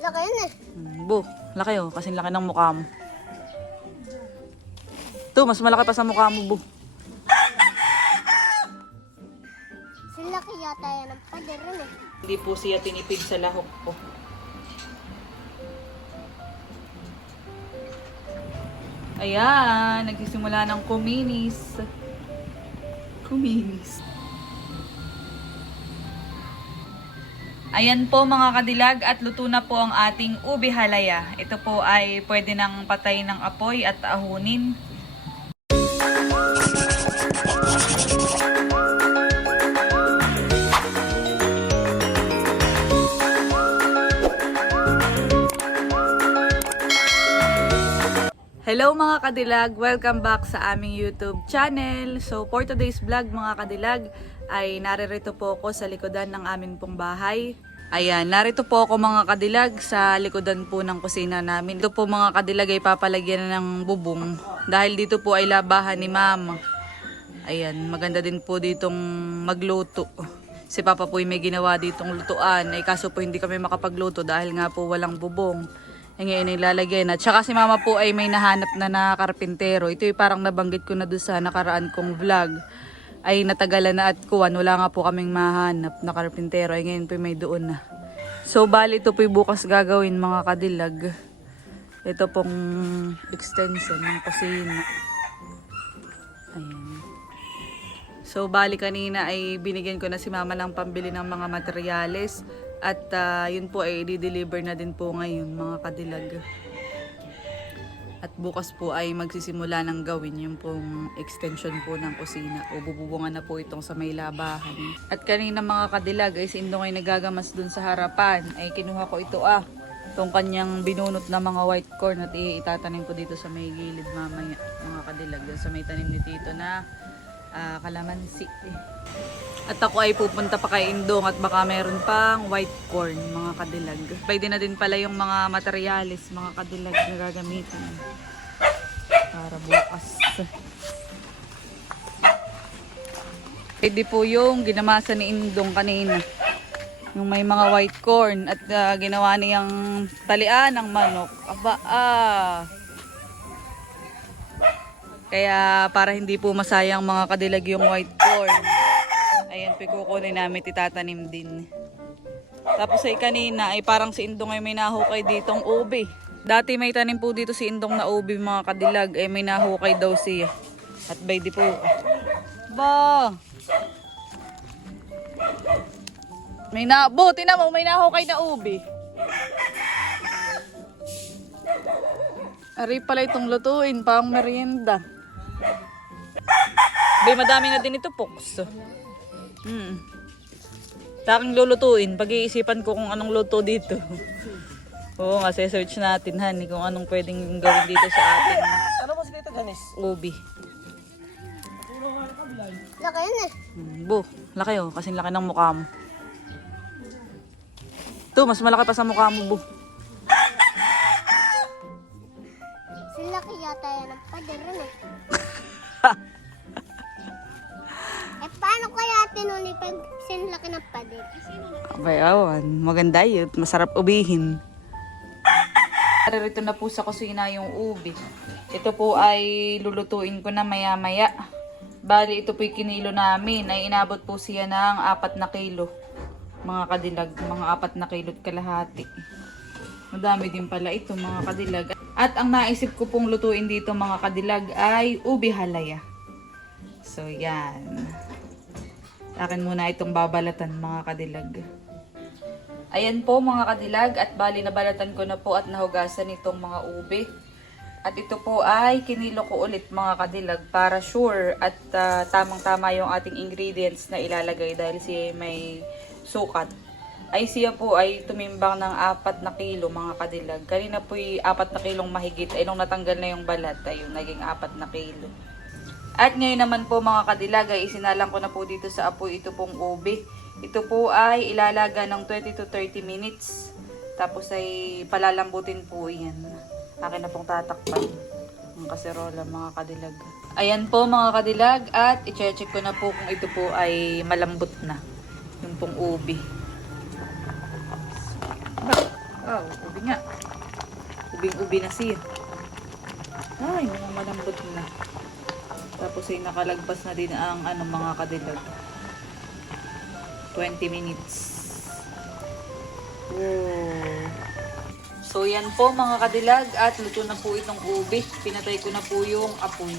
Laki yun eh. Hmm, Bu, laki oh. Kasing laki ng mukha mo. To, mas malaki pa sa mukha mo, Bu. Silaki yata yan ang pader eh. Hindi po siya tinipid sa lahok ko. Ayan, nagsisimula ng kuminis. Kuminis. Ayan po mga kadilag at luto na po ang ating ubi halaya. Ito po ay pwede nang patay ng apoy at ahunin. Hello mga kadilag! Welcome back sa aming YouTube channel. So for today's vlog mga kadilag ay naririto po ako sa likodan ng amin pong bahay. Ayan, narito po ako mga kadilag sa likodan po ng kusina namin. Ito po mga kadilag ay papalagyan ng bubong dahil dito po ay labahan ni mama. Ayan, maganda din po ditong magluto. Si Papa po ay may ginawa ditong lutuan. Ay kaso po hindi kami makapagluto dahil nga po walang bubong. Ay ngayon ilalagay na. Tsaka si Mama po ay may nahanap na na karpintero. Ito ay parang nabanggit ko na doon sa nakaraan kong vlog. Ay natagalan na at kuwan. Wala nga po kaming mahanap na karpintero. Ay ngayon po ay may doon na. So bali ito po bukas gagawin mga kadilag. Ito pong extension ng kusina. Ayan. So, bali kanina ay binigyan ko na si mama ng pambili ng mga materyales. At ah, yun po ay di-deliver na din po ngayon mga kadilag. At bukas po ay magsisimula ng gawin yung pong extension po ng kusina. O bububungan na po itong sa may labahan. At kanina mga kadilag ay si Indong ay nagagamas dun sa harapan. Ay kinuha ko ito ah. Itong kanyang binunot na mga white corn at itatanim ko dito sa may gilid mamaya mga kadilag. Dun sa may tanim ni Tito na ah, kalamansi. At ako ay pupunta pa kay Indong at baka meron pang white corn, mga kadilag. Pwede na din pala yung mga materyales, mga kadilag na gagamitin. Para bukas. Pwede po yung ginamasa ni Indong kanina. Yung may mga white corn at ah, ginawa niyang talian ng manok. Aba, ah. Kaya para hindi po masayang mga kadilag yung white corn. Ayan, pikukunin namin itatanim din. Tapos ay kanina ay parang si Indong ay may nahukay ditong ubi. Dati may tanim po dito si Indong na ubi mga kadilag ay may nahukay daw siya. At by po. Ba! May na, buti na mo, may nahukay na ubi. Ari pala itong lutuin, pang merienda. Bay, madami na din ito, Pox. Hmm. Sa aking lulutuin, pag-iisipan ko kung anong luto dito. Oo nga, search natin, honey, kung anong pwedeng gawin dito sa ating Ano mo si Tito Ganis? ubi. Laki yun eh. Hmm, Bu, laki oh, kasing laki ng mukha mo. Ito, mas malaki pa sa mukha mo, Bu. Silaki yata yan ang pader eh. eh paano kaya tinuli pag sinlaki ng pader? Bayawan, maganda yun. Masarap ubihin. Naririto na po sa kusina yung ubi. Ito po ay lulutuin ko na maya-maya. Bali, ito po kinilo namin. Ay inabot po siya ng apat na kilo. Mga kadilag, mga apat na kilo at kalahati. Madami din pala ito mga kadilag. At ang naisip ko pong lutuin dito mga kadilag ay ubi halaya. So yan. Akin muna itong babalatan mga kadilag. Ayan po mga kadilag at bali nabalatan ko na po at nahugasan itong mga ube. At ito po ay kinilo ko ulit mga kadilag para sure at ah, tamang-tama yung ating ingredients na ilalagay dahil siya may sukat. Ay siya po ay tumimbang ng 4 na kilo mga kadilag. Kanina po ay 4 na kilong mahigit ay nung natanggal na yung balat ay yung naging 4 na kilo. At ngayon naman po mga kadilag ay isinalang ko na po dito sa apoy ito pong ube. Ito po ay ilalaga ng 20 to 30 minutes. Tapos ay palalambutin po yan. Akin na pong tatakpan ang kaserola mga kadilag. Ayan po mga kadilag at i-check ko na po kung ito po ay malambot na. Yung pong ubi. Wow, ubi nga. Ubing-ubi na siya. Ay, mga malambot na. Tapos ay nakalagpas na din ang ano, mga kadilag. 20 minutes. Wow. So yan po mga kadilag at luto na po itong ubi. Pinatay ko na po yung apoy.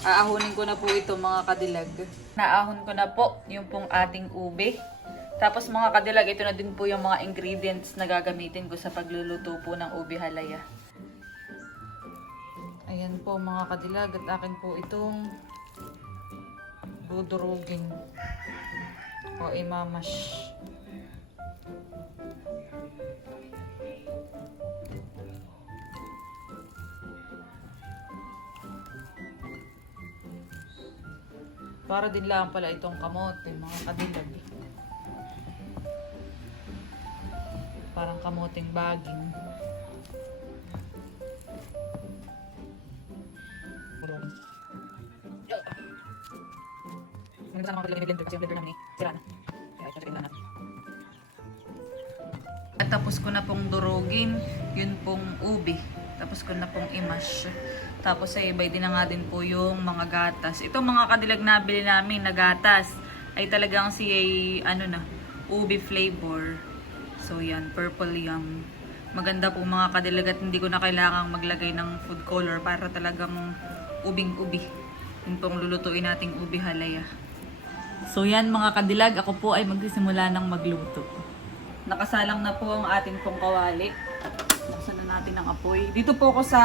Aahonin ko na po ito mga kadilag. Naahon ko na po yung pong ating ubi. Tapos mga kadilag, ito na din po yung mga ingredients na gagamitin ko sa pagluluto po ng ubi halaya. Ayan po mga kadilag at akin po itong dudurugin o imamash. Para din lang pala itong kamote, mga kadilag. Parang kamoteng baging. Kulong. Maganda sa mga paglalagay ni blender kasi yung blender namin eh, sira na. Kaya ito na natin. At tapos ko na pong durugin, yun pong ubi. Tapos ko na pong imash. Tapos ay ibay din na nga din po yung mga gatas. Itong mga kadilag na bili namin na gatas ay talagang si ano na, ubi flavor. So yan, purple yung maganda po mga kadilag at hindi ko na kailangang maglagay ng food color para talagang ubing-ubi. Yun pong lulutuin nating ubi halaya. So yan mga kadilag, ako po ay magsisimula ng magluto. Nakasalang na po ang ating pong kawali. Buksan na natin ang apoy. Dito po ako sa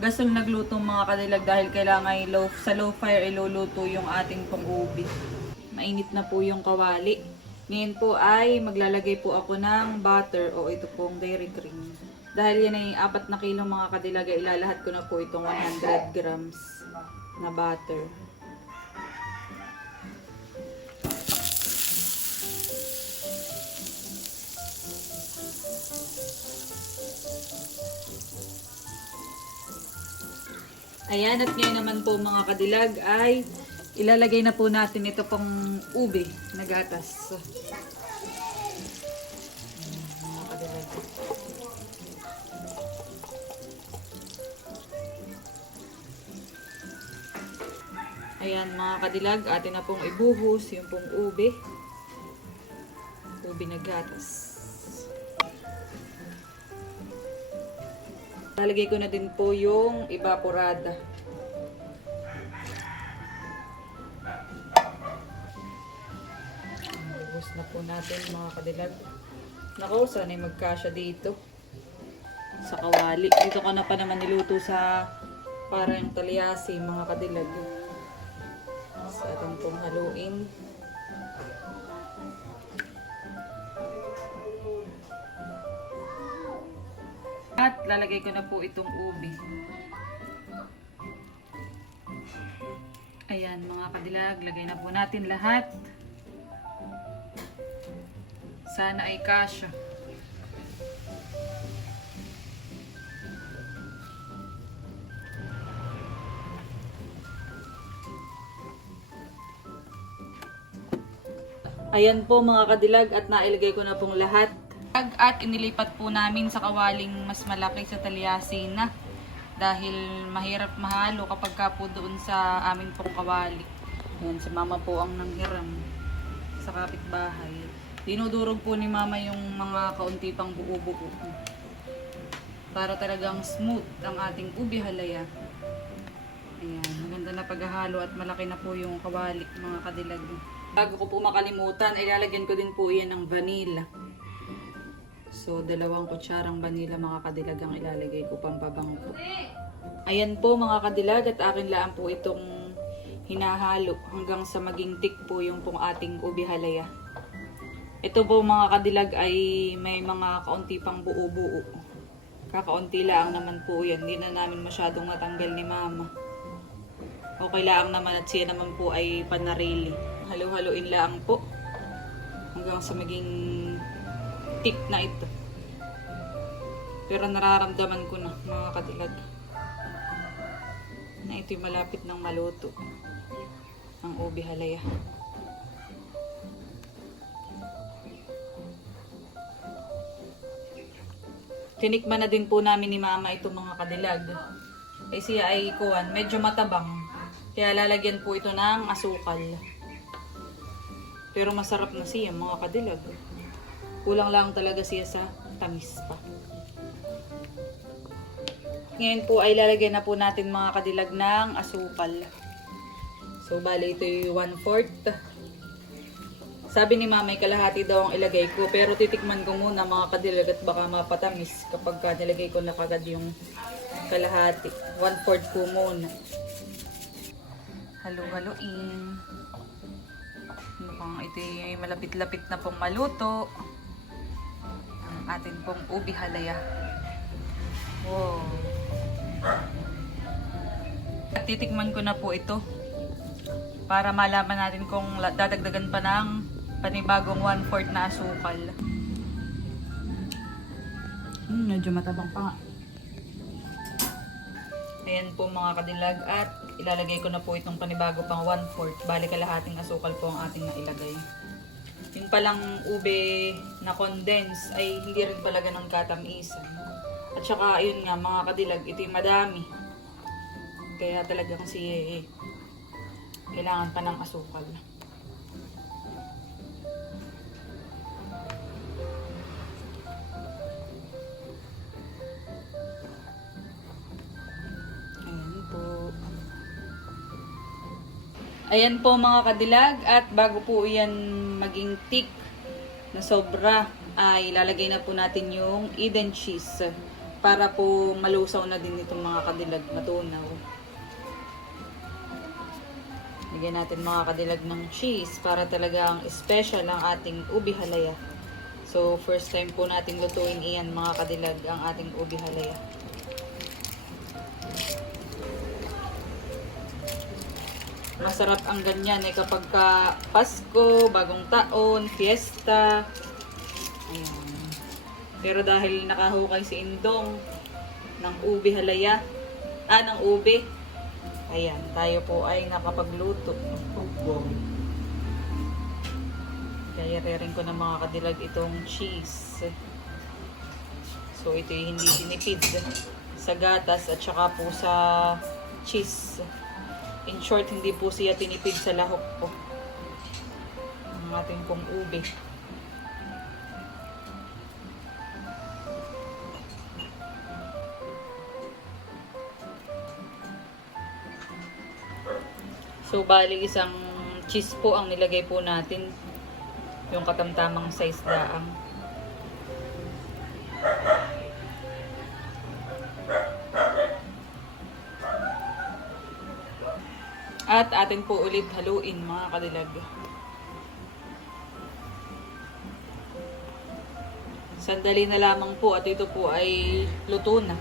gasol nagluto mga kadilag dahil kailangan low, sa low fire iluluto yung ating pong ubi. Mainit na po yung kawali. Ngayon po ay maglalagay po ako ng butter o ito pong dairy cream. Dahil yan ay apat na kilo mga kadilaga, ilalahat ko na po itong 100 grams na butter. Ayan, at ngayon naman po mga kadilag ay ilalagay na po natin ito pong ube na gatas. Ayan, Ayan mga kadilag, atin na pong ibuhos yung pong ube. Ube na gatas. Lalagay ko na din po yung evaporada. Ubus na po natin mga kadilag. Nako, sana'y magkasya dito. Sa kawali. Dito ka na pa naman niluto sa parang talyasi mga kadilag. Sa atong pong haluin. At lalagay ko na po itong ubi. Ayan mga kadilag, lagay na po natin lahat. Sana ay kasya. Ayan po mga kadilag at nailagay ko na pong lahat. At inilipat po namin sa kawaling mas malaki sa talyasi na. Dahil mahirap mahalo kapag ka po doon sa amin pong kawali. Ayan, si mama po ang nanghiram sa kapitbahay. Dinudurog po ni mama yung mga kaunti pang buo-buo. Para talagang smooth ang ating ubi halaya. Ayan, maganda na paghahalo at malaki na po yung kawali, mga kadilag. Bago ko po makalimutan, ay ko din po yan ng vanilla. So, dalawang kutsarang vanilla mga kadilag ang ilalagay ko pampabango. Ayan po mga kadilag at akin lang po itong hinahalo hanggang sa maging thick po yung pong ating ubi halaya. Ito po mga kadilag ay may mga kaunti pang buo-buo. Kakaunti lang naman po yan. Hindi na namin masyadong matanggal ni mama. Okay lang naman at siya naman po ay panarili. Halo-haloin lang po. Hanggang sa maging tip na ito. Pero nararamdaman ko na mga kadilag na ito'y malapit ng maluto ang ubi halaya. tinikman na din po namin ni mama itong mga kadilag. Eh siya ay kuwan, medyo matabang. Kaya lalagyan po ito ng asukal. Pero masarap na siya mga kadilag. Kulang lang talaga siya sa tamis pa. Ngayon po ay lalagyan na po natin mga kadilag ng asukal. So bali ito yung 1/4. Sabi ni mama, kalahati daw ang ilagay ko. Pero titikman ko muna mga kadilag at baka mapatamis kapag ka nilagay ko na kagad yung kalahati. One fourth po muna. Halo-haloin. Mukhang ito yung malapit-lapit na pong maluto. Ang atin pong ubi halaya. Wow. At titikman ko na po ito para malaman natin kung dadagdagan pa ng panibagong 1/4 na asukal. Hmm, medyo matabang pa nga. Ayan po mga kadilag at ilalagay ko na po itong panibago pang 1/4. Bali kalahating asukal po ang ating nailagay. Yung palang ube na condense ay hindi rin pala ganun katamisan. At saka ayun nga mga kadilag, ito yung madami. Kaya talagang si kailangan pa ng asukal. Ayan po mga kadilag at bago po yan maging thick na sobra ay ilalagay na po natin yung Eden cheese para po malusaw na din itong mga kadilag matunaw. Lagyan natin mga kadilag ng cheese para talagang special ang ating ubi halaya. So, first time po natin lutuin iyan mga kadilag ang ating ubi halaya. Masarap ang ganyan eh kapag ka Pasko, bagong taon, fiesta. Ayan. Pero dahil nakahukay si Indong ng ubi halaya, ah, ng ubi, Ayan, tayo po ay nakapagluto. Kaya rerin ko ng mga kadilag itong cheese. So ito yung hindi tinipid sa gatas at saka po sa cheese. In short, hindi po siya tinipid sa lahok po. Ang ating pong ube. So, bali isang cheese po ang nilagay po natin. Yung katamtamang size daang. At atin po ulit haluin mga kadilag. Sandali na lamang po at ito po ay luto na.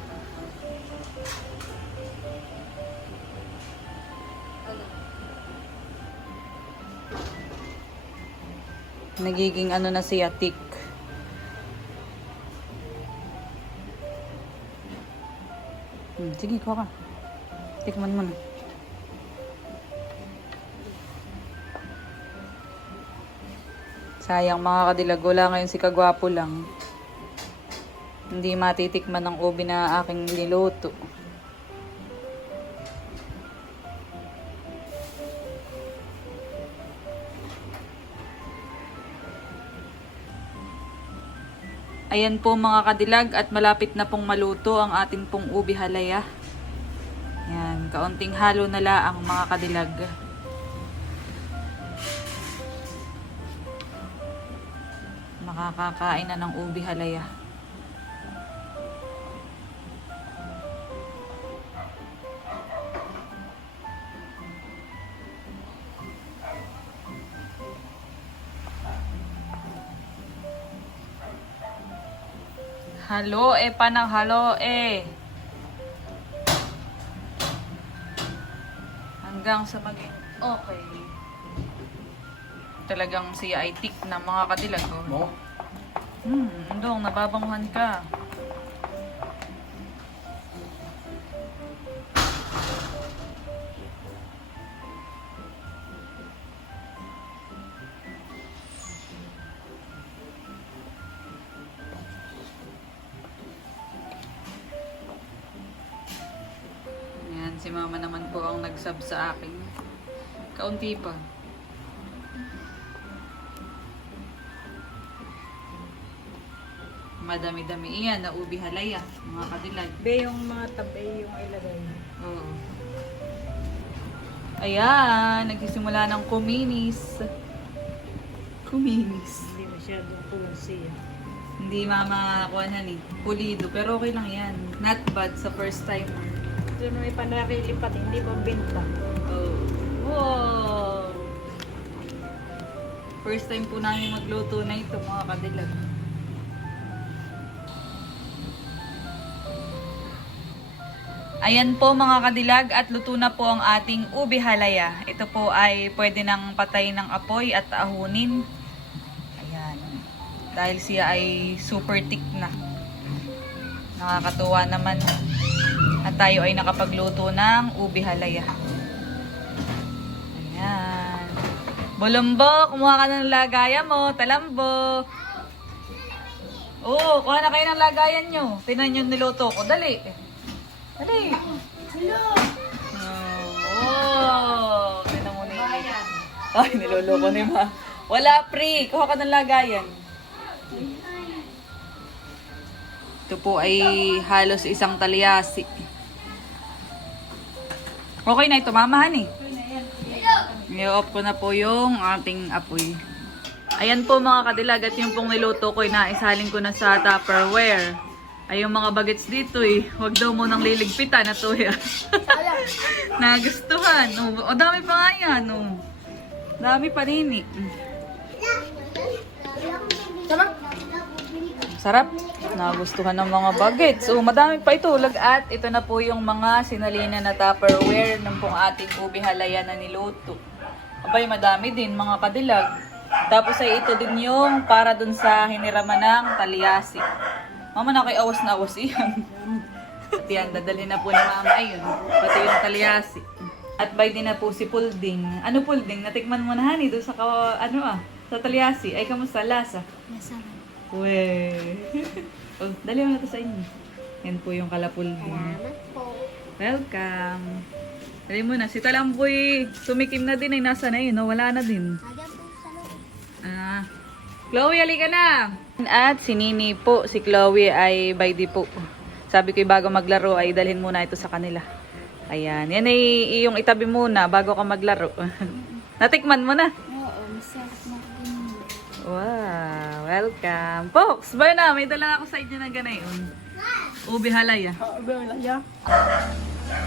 Nagiging ano na siya, thick. Hmm, sige, kuha ka. Tikman mo na. Sayang mga kadilag, wala ngayon si Kagwapo lang. Hindi matitikman ng ubi na aking niluto. Ayan po mga kadilag at malapit na pong maluto ang ating pong ubi halaya. Yan, kaunting halo na la ang mga kadilag. Makakakain na ng ubi halaya. Halo eh, panang halo eh. Hanggang sa maging okay. Talagang siya ay tick na mga kadilag. Oh. Mo? Hmm, Dong, nababanguhan ka. Ayan, si mama naman po ang nag-sub sa akin. Kaunti pa. Madami-dami iyan na ubi halaya, mga kadilag. Be, yung mga tabi yung ilagay. Oo. Ayan, nagsisimula ng kuminis. Kuminis. Hindi masyadong kulansiya. Hindi mama kuha ni pulido, pero okay lang yan. Not bad sa first time. Ito na may panarilipat, hindi pa binta. Oh. Wow! First time po namin magluto na ito mga kadilag. Ayan po mga kadilag at luto na po ang ating ubi halaya. Ito po ay pwede nang patay ng apoy at ahunin. Ayan. Dahil siya ay super thick na. Nakakatuwa naman. At tayo ay nakapagluto ng ubi halaya. Ayan. Bulumbo, kumuha ka ng lagayan mo. Talambo. Oo, kuha na kayo ng lagayan nyo. Tinan nyo niluto ko. Dali. Dali. Hello. Oh, tinan mo na yun. Ay, niloloko ni ma. Wala, pre. Kuha ka ng lagayan. Ito po ay halos isang talyasi. Okay na ito, mamahan eh. I-off ko na po yung ating apoy. Ayan po mga kadilag at yung pong niluto ko, naisalin ko na sa Tupperware. Ay yung mga bagets dito eh. Huwag daw munang liligpitan na to eh. Nagustuhan. O, o dami pa nga yan. O. Dami pa rin eh. Sarap. Nagustuhan ng mga bagets. So, madami pa ito. Lagat. Ito na po yung mga sinalina na Tupperware ng pong ating ubi halaya na niluto. Abay, madami din mga kadilag. Tapos ay ito din yung para dun sa hiniraman ng talyasi. Mama, nakiawas na awas iyan. At yan, dadalhin na po ni mama. Ayun, pati yung talyasi. At by din na po si Pulding. Ano Pulding? Natikman mo na hani doon sa, ka, ano ah, sa talyasi. Ay, kamusta? Lasa? Masarap. Uwe. oh, dali mo na to sa inyo. Yan po yung kalapulding. Salamat po. Welcome. Dali mo na. Si Talamboy, tumikim na din. Ay, nasa na yun. No? Wala na din. Aga po sa loob. Ah. Chloe, halika na! At si Nini po, si Chloe ay by di po. Sabi ko bago maglaro ay dalhin muna ito sa kanila. Ayan. Yan ay yung itabi muna bago ka maglaro. Natikman mo na. Oo, masarap na. Wow, welcome. Pox, ba na, may dala ako sa inyo na ganayon. Ubi halaya.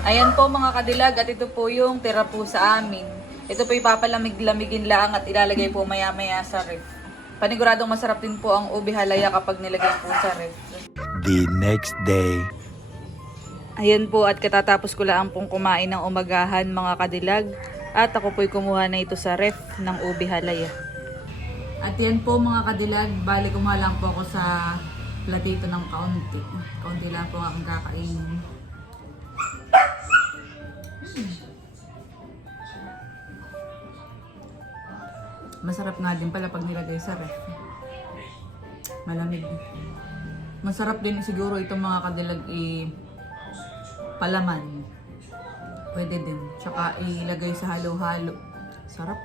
Ayan po mga kadilag at ito po yung tira po sa amin. Ito po ipapalamig-lamigin lang at ilalagay po maya-maya sa ref. Paniguradong masarap din po ang ubi halaya kapag nilagay po sa ref. the next day. Ayan po at katatapos ko lang pong kumain ng umagahan mga kadilag at ako po'y kumuha na ito sa ref ng ubi halaya. At yan po mga kadilag, bali kumuha lang po ako sa platito ng kaunti. Kaunti lang po ang kakainin. Masarap nga din pala pag nilagay sa ref. Malamig. Masarap din siguro itong mga kadilag i palaman. Pwede din. Tsaka ilagay sa halo-halo. Sarap.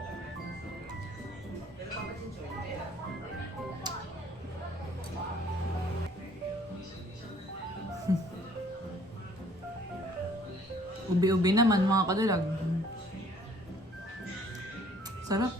Ubi-ubi naman mga kadilag. Sarap.